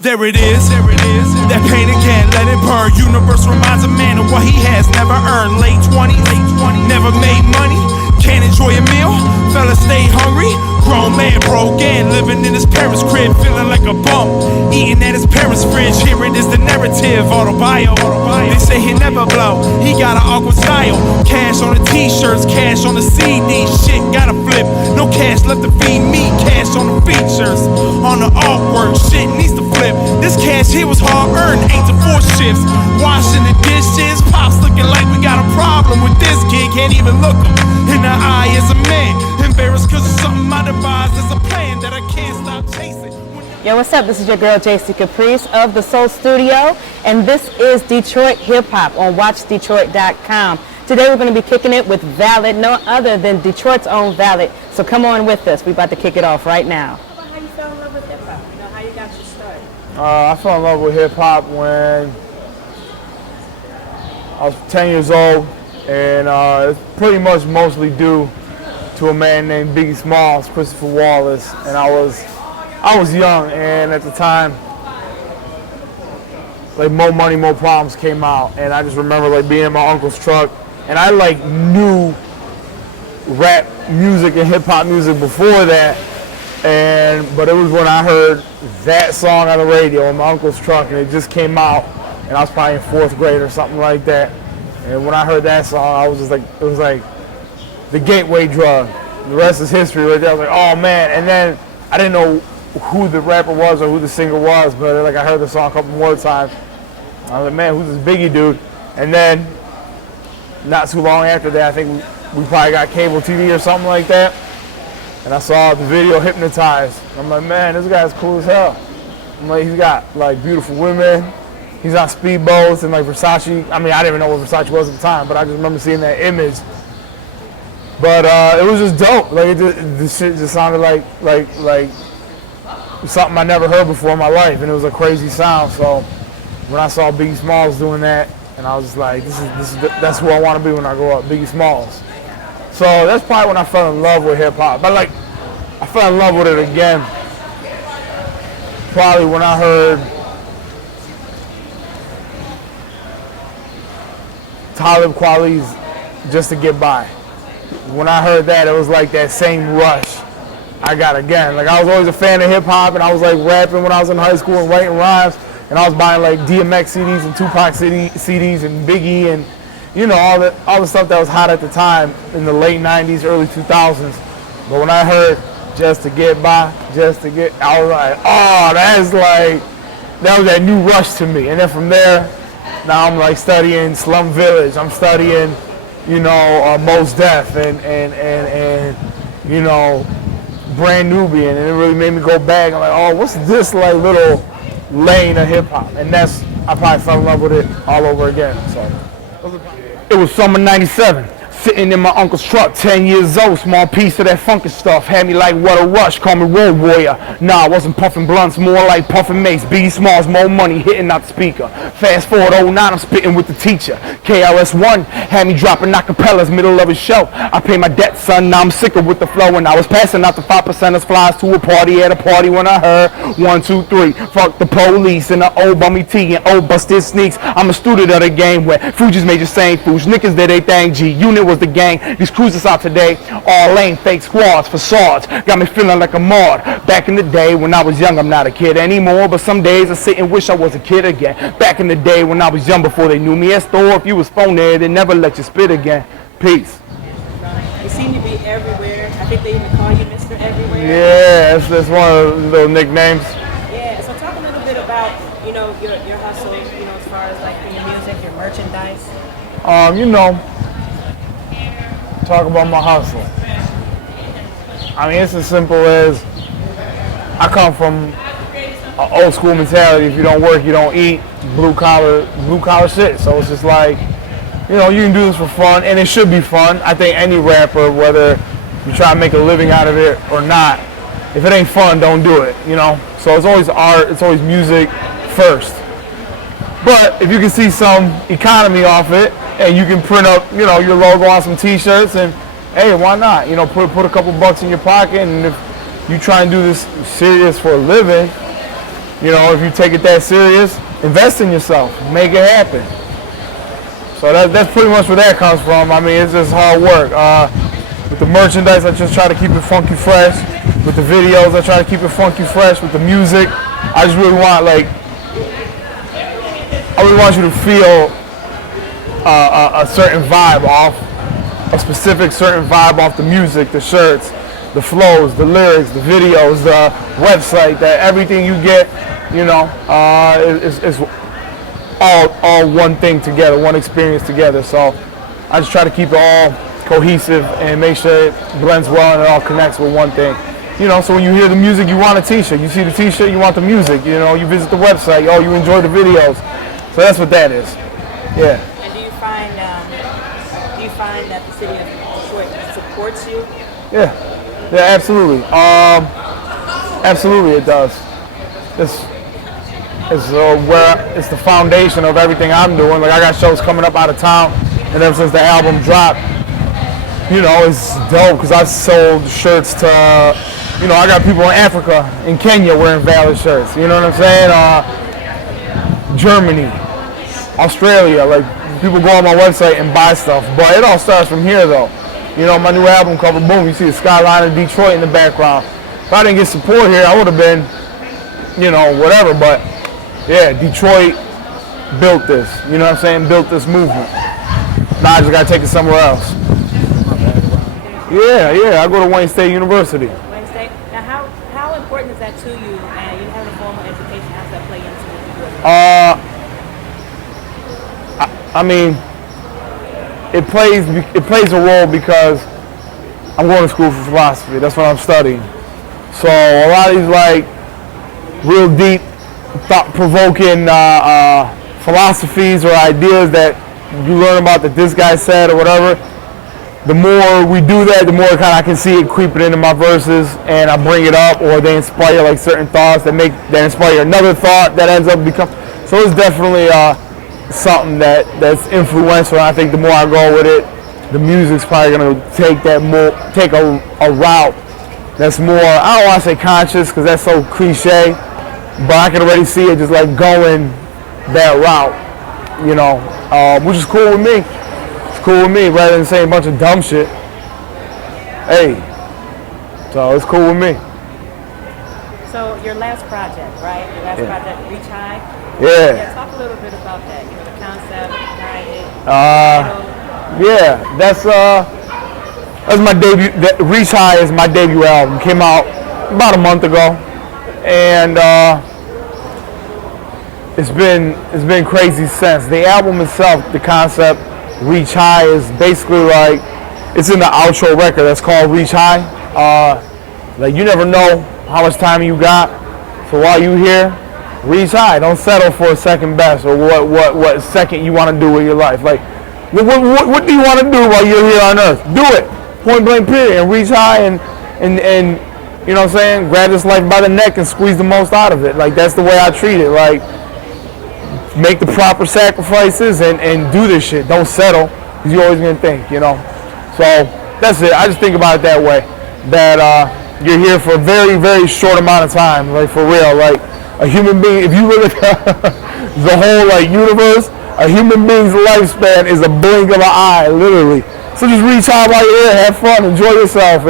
There it is, that pain again, let it burn. Universe reminds a man of what he has never earned. Late 20s, never made money, can't enjoy a meal, fella stay hungry. Grown man broke in, living in his parents' crib, feeling like a bum, eating at his parents' fridge. Here it is, the narrative, autobio. They say he never blow, he got an awkward style. Cash on the t-shirts, cash on the CD. Shit gotta flip, no cash left to feed me. Cash on the features, on the artwork, shit needs to flip. This cash here was hard earned, 8 to 4 shifts. Washing the dishes, pops looking like we got a problem with this kid. Can't even look him in the eye as a man. Embarrassed cause it's something I devised as a plan that I can't stop chasing. Yo, what's up? This is your girl JC Caprice of the Soul Studio, and this is Detroit Hip Hop on WatchDetroit.com. Today we're going to be kicking it with Valid, no other than Detroit's own Valid. So come on with us. We're about to kick it off right now. Talk about how you fell in love with hip hop. You know, how you got your start. I fell in love with hip hop when I was 10 years old, and it's pretty much mostly due to a man named Biggie Smalls, Christopher Wallace, and I was young, and at the time, like More Money, More Problems came out, and I just remember like being in my uncle's truck, and I like knew rap music and hip hop music before that, but it was when I heard that song on the radio in my uncle's truck, and it just came out, and I was probably in 4th grade or something like that, and when I heard that song, I was just like, it was like the gateway drug. The rest is history right there. I was like, oh man, and then I didn't know who the rapper was or who the singer was, but like I heard the song a couple more times. I was like, man, who's this Biggie dude? And then not too long after that, I think we probably got cable TV or something like that, and I saw the video Hypnotized. I'm like, man, this guy's cool as hell. I'm like, he's got like beautiful women, he's on speedboats and like Versace. I mean, I didn't even know what Versace was at the time, but I just remember seeing that image. But it was just dope. Like the shit just sounded like something I never heard before in my life, and it was a crazy sound. So when I saw Biggie Smalls doing that, and I was just like, that's who I want to be when I grow up, Biggie Smalls. So that's probably when I fell in love with hip hop. But like, I fell in love with it again probably when I heard Talib Kweli's Just to Get By. When I heard that, it was like that same rush I got again. Like, I was always a fan of hip hop, and I was like rapping when I was in high school and writing rhymes, and I was buying like DMX CDs and Tupac CDs and Biggie and, you know, all the stuff that was hot at the time in the late 90s, early 2000s. But when I heard Just to Get By, I was like, oh, that was that new rush to me. And then from there, now I'm like studying Slum Village. I'm studying, you know, Mos Def and you know, Brand Nubian, and it really made me go back. I'm like, oh, what's this like little lane of hip hop? And I probably fell in love with it all over again. So it was summer '97. Sitting in my uncle's truck, 10 years old, small piece of that funky stuff. Had me like, what a rush, call me road warrior. Nah, I wasn't puffing blunts, more like puffing mace. Biggie Smalls, More Money, hitting out the speaker. Fast forward, '09, I'm spitting with the teacher. KRS-One had me dropping acapellas, middle of his show. I paid my debt, son, now I'm sicker with the flow. And I was passing out the 5%ers flies to a party at a party when I heard 1, 2, 3. Fuck the police and the old bummy T and old busted sneaks. I'm a student of the game where Fuji's made the same fools. Niggas did they thing, G-Unit was the gang. These cruisers out today, all lame, fake squads, facades, got me feeling like a mod. Back in the day when I was young, I'm not a kid anymore, but some days I sit and wish I was a kid again. Back in the day when I was young, before they knew me at store, if you was phony, they never let you spit again. Peace. You seem to be everywhere. I think they even call you Mr. Everywhere. Yeah, that's one of the little nicknames. Yeah, so talk a little bit about, you know, your hustle, you know, as far as like your music, your merchandise. You know, talk about my hustle. I mean, it's as simple as I come from an old school mentality. If you don't work, you don't eat. Blue collar shit. So it's just like, you know, you can do this for fun, and it should be fun. I think any rapper, whether you try to make a living out of it or not, if it ain't fun, don't do it, you know? So it's always art, it's always music first. But if you can see some economy off it, and you can print up, you know, your logo on some t-shirts, and hey, why not? You know, put a couple bucks in your pocket, and if you try and do this serious for a living, You know, if you take it that serious, invest in yourself, make it happen. So that's pretty much where that comes from. I mean, it's just hard work. With the merchandise, I just try to keep it funky fresh. With the videos, I try to keep it funky fresh. With the music, I just really want, like, I really want you to feel a certain vibe off, a specific certain vibe off the music, the shirts, the flows, the lyrics, the videos, the website, that everything you get, you know, is all one thing together, one experience together. So I just try to keep it all cohesive and make sure it blends well and it all connects with one thing. You know, so when you hear the music, you want a t-shirt. You see the t-shirt, you want the music. You know, you visit the website, oh, you enjoy the videos. So that's what that is. Yeah. And do you find that the city of Detroit supports you? Yeah, absolutely. Absolutely, it does. It's the foundation of everything I'm doing. Like, I got shows coming up out of town, and ever since the album dropped, you know, it's dope because I sold shirts to, you know, I got people in Africa, in Kenya wearing Valid shirts. You know what I'm saying? Germany, Australia, like, people go on my website and buy stuff. But it all starts from here, though. You know, my new album cover, boom, you see the skyline of Detroit in the background. If I didn't get support here, I would have been, you know, whatever. But yeah, Detroit built this. You know what I'm saying? Built this movement. Now I just gotta take it somewhere else. Yeah, I go to Wayne State University. Wayne State. Now, how important is that to you? And you have a formal education. How does that play into what you do? I mean, it plays a role because I'm going to school for philosophy. That's what I'm studying. So a lot of these, like, real deep, thought-provoking philosophies or ideas that you learn about that this guy said or whatever, the more we do that, the more kind of I can see it creeping into my verses, and I bring it up, or they inspire like certain thoughts that inspire another thought that ends up become. So it's definitely something that's influential. And I think the more I go with it, the music's probably gonna take a route that's more, I don't want to say conscious because that's so cliche, but I can already see it just like going that route, you know, which is cool with me. It's cool with me rather than saying a bunch of dumb shit. Hey, so it's cool with me. So your last project, right? Your last project, Reach High. Yeah. Talk a little bit about that. You know, the concept, that's my debut. Reach High is my debut album. Came out about a month ago, and it's been crazy since. The album itself, the concept, Reach High, is basically like, it's in the outro record that's called Reach High. Like, you never know how much time you got, so while you here, reach high. Don't settle for a second best or what second you want to do with your life. Like, what do you want to do while you're here on earth? Do it. Point blank period. And reach high and you know what I'm saying? Grab this life by the neck and squeeze the most out of it. Like, that's the way I treat it. Like, make the proper sacrifices and do this shit. Don't settle, because you're always going to think, you know. So that's it. I just think about it that way. That you're here for a very, very short amount of time. Like, for real. Like, a human being, if you look at the whole, like, universe, a human being's lifespan is a blink of an eye, literally. So just reach out while you're here, have fun, enjoy yourself,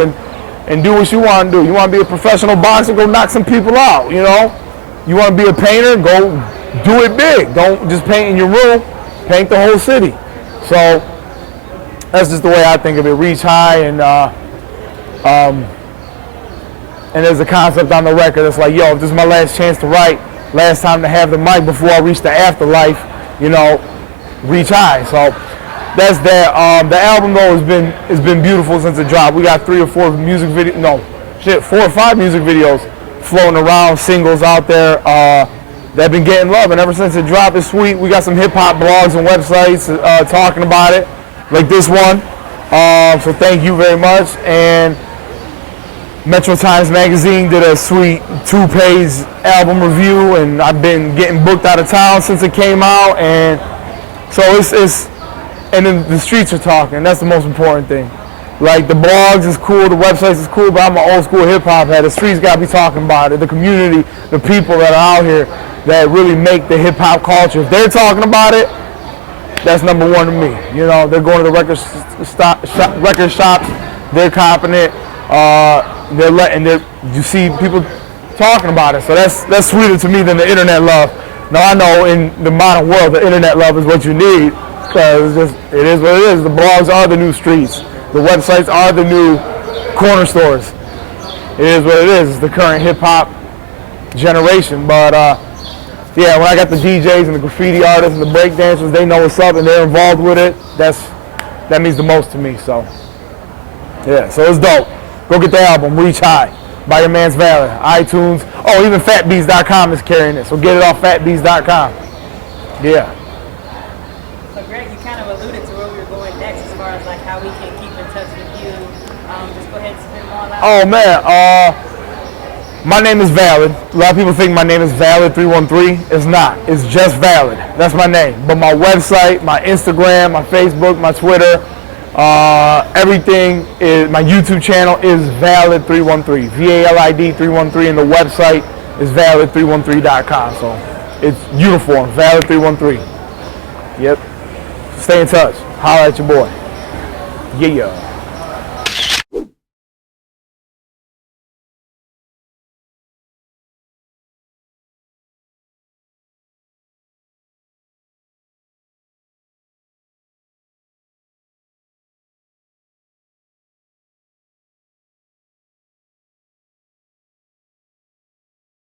and do what you want to do. You want to be a professional boxer, go knock some people out, you know? You want to be a painter, go do it big. Don't just paint in your room, paint the whole city. So that's just the way I think of it. Reach high, and there's a concept on the record that's like, yo, if this is my last chance to write, last time to have the mic before I reach the afterlife, you know, reach high. So that's that. The album, though, has been beautiful since it dropped. We got 4 or 5 music videos floating around, singles out there that have been getting love. And ever since it dropped, it's sweet. We got some hip-hop blogs and websites talking about it, like this one. So thank you very much. And Metro Times Magazine did a sweet 2-page album review, and I've been getting booked out of town since it came out, and so it's and then the streets are talking. That's the most important thing. Like the blogs is cool, the websites is cool, but I'm an old school hip hop head. The streets gotta be talking about it. The community, the people that are out here that really make the hip hop culture. If they're talking about it, that's number one to me. You know, they're going to the record shops, they're copping it, you see people talking about it. So that's sweeter to me than the internet love. Now I know in the modern world, the internet love is what you need, because it is what it is. The blogs are the new streets. The websites are the new corner stores. It is what it is. It's the current hip hop generation. But yeah, when I got the DJs and the graffiti artists and the break dancers, they know what's up and they're involved with it. That means the most to me. So yeah, so it's dope. Go get the album, Reach High, by your man's Valor, iTunes. Oh, even fatbeats.com is carrying it. So get it off fatbeats.com. Yeah. So Greg, you kind of alluded to where we were going next as far as like how we can keep in touch with you. Just go ahead and spit them all out. Oh man, my name is Valid. A lot of people think my name is Valid313. It's not. It's just Valid. That's my name. But my website, my Instagram, my Facebook, my Twitter, everything is, my YouTube channel is Valid313. VALID 313, and the website is Valid313.com. So it's uniform, Valid313. Yep. Stay in touch. Holla at your boy. Yeah.